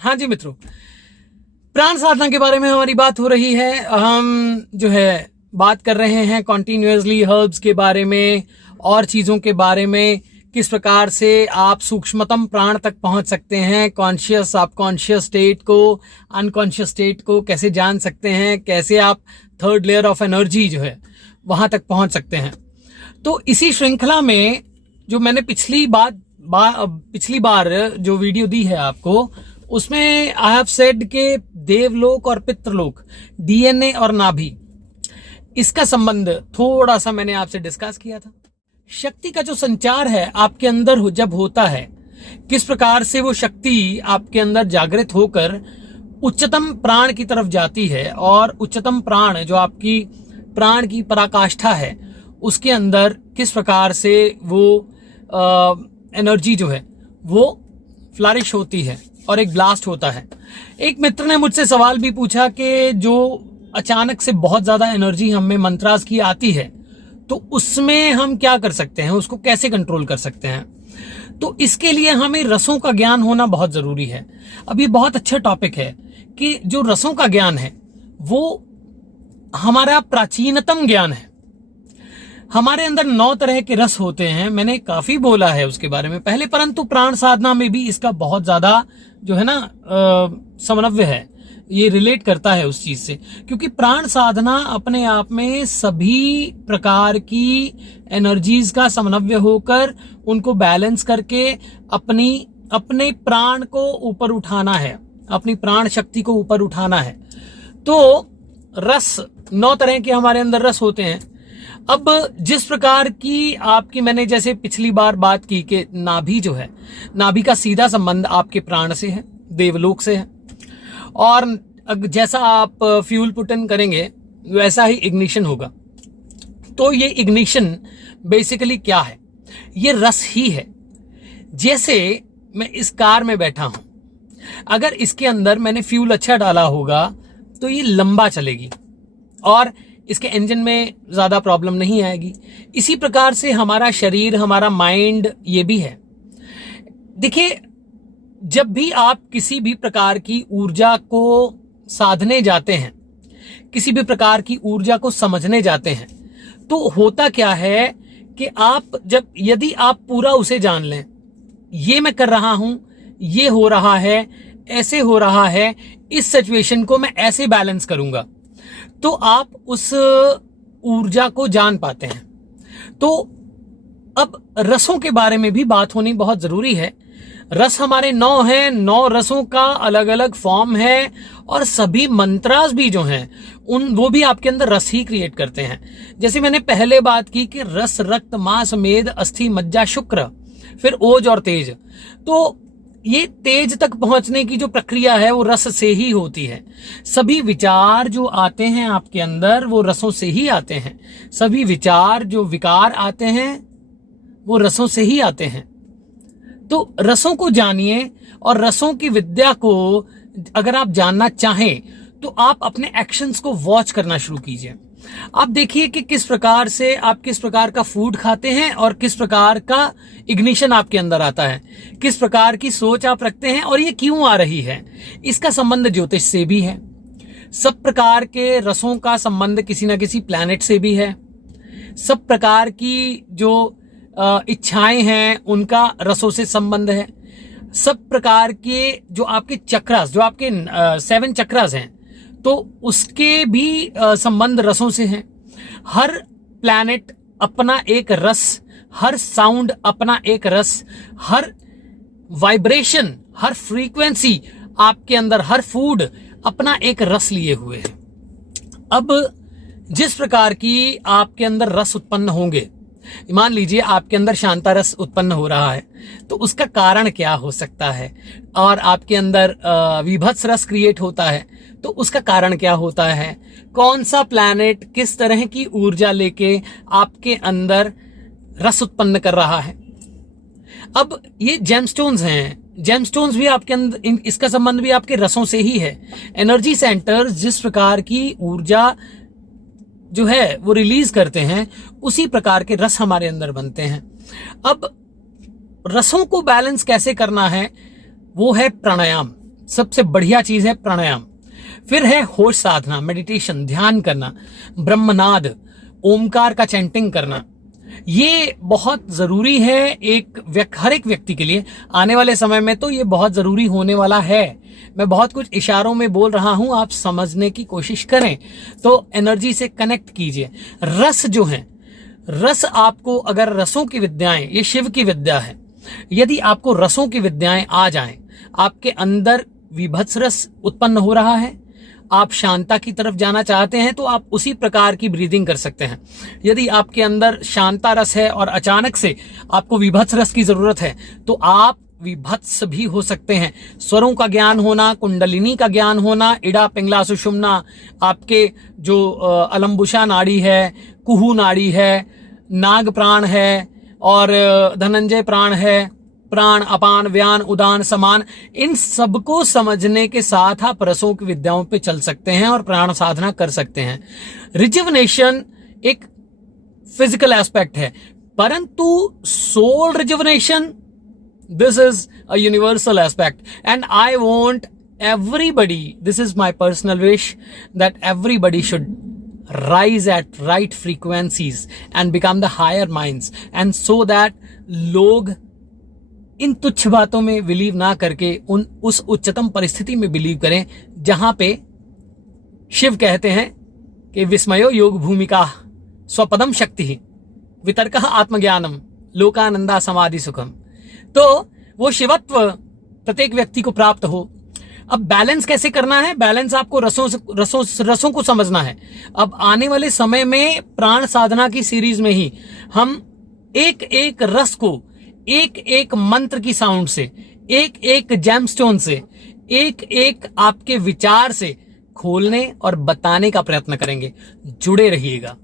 हाँ जी मित्रों, प्राण साधना के बारे में हमारी बात हो रही है। हम जो है बात कर रहे हैं कॉन्टिन्यूसली हर्ब्स के बारे में और चीज़ों के बारे में, किस प्रकार से आप सूक्ष्मतम प्राण तक पहुंच सकते हैं, कॉन्शियस सबकॉन्शियस स्टेट को, अनकॉन्शियस स्टेट को कैसे जान सकते हैं, कैसे आप थर्ड लेयर ऑफ एनर्जी जो है वहां तक पहुंच सकते हैं। तो इसी श्रृंखला में जो मैंने पिछली बार जो वीडियो दी है आपको, उसमें आई हैव सेड के देवलोक और पितृलोक, डीएनए और नाभि, इसका संबंध थोड़ा सा मैंने आपसे डिस्कस किया था। शक्ति का जो संचार है आपके अंदर जब होता है, किस प्रकार से वो शक्ति आपके अंदर जागृत होकर उच्चतम प्राण की तरफ जाती है, और उच्चतम प्राण जो आपकी प्राण की पराकाष्ठा है उसके अंदर किस प्रकार से वो एनर्जी जो है वो फ्लरिश होती है और एक ब्लास्ट होता है। एक मित्र ने मुझसे सवाल भी पूछा कि जो अचानक से बहुत ज्यादा एनर्जी हमें मंत्रास की आती है तो उसमें हम क्या कर सकते हैं, उसको कैसे कंट्रोल कर सकते हैं। तो इसके लिए हमें रसों का ज्ञान होना बहुत जरूरी है। अब ये बहुत अच्छा टॉपिक है कि जो रसों का ज्ञान है वो हमारा प्राचीनतम ज्ञान है। हमारे अंदर 9 तरह के रस होते हैं, मैंने काफी बोला है उसके बारे में पहले, परंतु प्राण साधना में भी इसका बहुत ज्यादा जो है ना समन्वय है, ये रिलेट करता है उस चीज से, क्योंकि प्राण साधना अपने आप में सभी प्रकार की एनर्जीज का समन्वय होकर उनको बैलेंस करके अपने प्राण को ऊपर उठाना है, अपनी प्राण शक्ति को ऊपर उठाना है। तो रस 9 तरह के हमारे अंदर रस होते हैं। अब जिस प्रकार की आपकी मैंने जैसे पिछली बार बात की कि नाभि जो है, नाभि का सीधा संबंध आपके प्राण से है, देवलोक से है, और जैसा आप फ्यूल पुट इन करेंगे वैसा ही इग्निशन होगा। तो ये इग्निशन बेसिकली क्या है, ये रस ही है। जैसे मैं इस कार में बैठा हूं, अगर इसके अंदर मैंने फ्यूल अच्छा डाला होगा तो ये लंबा चलेगी और इसके इंजन में ज्यादा प्रॉब्लम नहीं आएगी। इसी प्रकार से हमारा शरीर, हमारा माइंड ये भी है। देखिए, जब भी आप किसी भी प्रकार की ऊर्जा को साधने जाते हैं, किसी भी प्रकार की ऊर्जा को समझने जाते हैं, तो होता क्या है कि यदि आप पूरा उसे जान लें, ये मैं कर रहा हूं, ये हो रहा है, ऐसे हो रहा है, इस सिचुएशन को मैं ऐसे बैलेंस करूंगा, तो आप उस ऊर्जा को जान पाते हैं। तो अब रसों के बारे में भी बात होनी बहुत जरूरी है। रस हमारे 9 हैं, 9 रसों का अलग अलग फॉर्म है, और सभी मंत्रास भी जो हैं वो भी आपके अंदर रस ही क्रिएट करते हैं। जैसे मैंने पहले बात की कि रस, रक्त, मांस, मेद, अस्थि, मज्जा, शुक्र, फिर ओज और तेज। तो ये तेज तक पहुंचने की जो प्रक्रिया है वो रस से ही होती है। सभी विचार जो आते हैं आपके अंदर वो रसों से ही आते हैं। सभी विचार जो विकार आते हैं वो रसों से ही आते हैं। तो रसों को जानिए, और रसों की विद्या को अगर आप जानना चाहें तो आप अपने एक्शंस को वॉच करना शुरू कीजिए। आप देखिए कि किस प्रकार से आप किस प्रकार का फूड खाते हैं और किस प्रकार का इग्निशन आपके अंदर आता है, किस प्रकार की सोच आप रखते हैं और ये क्यों आ रही है। इसका संबंध ज्योतिष से भी है। सब प्रकार के रसों का संबंध किसी न किसी प्लैनेट से भी है। सब प्रकार की जो इच्छाएं हैं उनका रसों से संबंध है। सब प्रकार के जो आपके चक्रास, जो आपके 7 चक्रास हैं, तो उसके भी संबंध रसों से हैं। हर प्लैनेट अपना एक रस, हर साउंड अपना एक रस, हर वाइब्रेशन, हर फ्रीक्वेंसी आपके अंदर, हर फूड अपना एक रस लिए हुए है। अब जिस प्रकार की आपके अंदर रस उत्पन्न होंगे, मान लीजिए आपके अंदर शांता रस उत्पन्न हो रहा है, तो उसका कारण क्या हो सकता है, और आपके अंदर विभत्स रस क्रिएट होता है तो उसका कारण क्या होता है। कौन सा प्लैनेट किस तरह की ऊर्जा लेके आपके अंदर रस उत्पन्न कर रहा है। अब ये जेमस्टोन्स हैं, जेमस्टोन्स भी आपके अंदर, इसका संबंध भी आपके रसों से ही है। एनर्जी सेंटर्स जिस प्रकार की ऊर्जा जो है वो रिलीज करते हैं, उसी प्रकार के रस हमारे अंदर बनते हैं। अब रसों को बैलेंस कैसे करना है, वो है प्राणायाम। सबसे बढ़िया चीज है प्राणायाम। फिर है होश साधना, मेडिटेशन, ध्यान करना, ब्रह्मनाद, ओमकार का चैंटिंग करना। ये बहुत जरूरी है हर एक व्यक्ति के लिए। आने वाले समय में तो ये बहुत जरूरी होने वाला है। मैं बहुत कुछ इशारों में बोल रहा हूं, आप समझने की कोशिश करें। तो एनर्जी से कनेक्ट कीजिए। रस जो है, रस आपको, अगर रसों की विद्याएं, ये शिव की विद्या है, यदि आपको रसों की विद्याएं आ जाएं, आपके अंदर विभत्स रस उत्पन्न हो रहा है, आप शांता की तरफ जाना चाहते हैं, तो आप उसी प्रकार की ब्रीदिंग कर सकते हैं। यदि आपके अंदर शांता रस है और अचानक से आपको विभत्स रस की जरूरत है, तो आप विभत्स भी हो सकते हैं। स्वरों का ज्ञान होना, कुंडलिनी का ज्ञान होना, इड़ा पिंगला सुषुम्ना, आपके जो अलम्बुशा नाड़ी है, कुहू नाड़ी है, नाग प्राण है और धनंजय प्राण है, प्राण, अपान, व्यान, उदान, समान, इन सबको समझने के साथ आप रसों की विद्याओं पे चल सकते हैं और प्राण साधना कर सकते हैं। रिजुवनेशन एक फिजिकल एस्पेक्ट है, परंतु soul rejuvenation, this is a universal aspect, and I want everybody, this is my personal wish, that everybody should rise at right frequencies and become the higher minds, and so that लोग इन तुच्छ बातों में believe ना करके उस उच्चतम परिस्थिति में बिलीव करें जहां पे शिव कहते हैं कि विस्मयो योग भूमिका स्वपदम शक्ति वितर्कः आत्मज्ञानम लोकानंदा समाधि सुखम। तो वो शिवत्व प्रत्येक व्यक्ति को प्राप्त हो। अब बैलेंस कैसे करना है? बैलेंस आपको रसों को समझना है। अब आने वाले समय में प्राण साधना की सीरीज में ही हम एक एक रस को एक एक मंत्र की साउंड से, एक एक जेमस्टोन से, एक एक आपके विचार से खोलने और बताने का प्रयत्न करेंगे। जुड़े रहिएगा।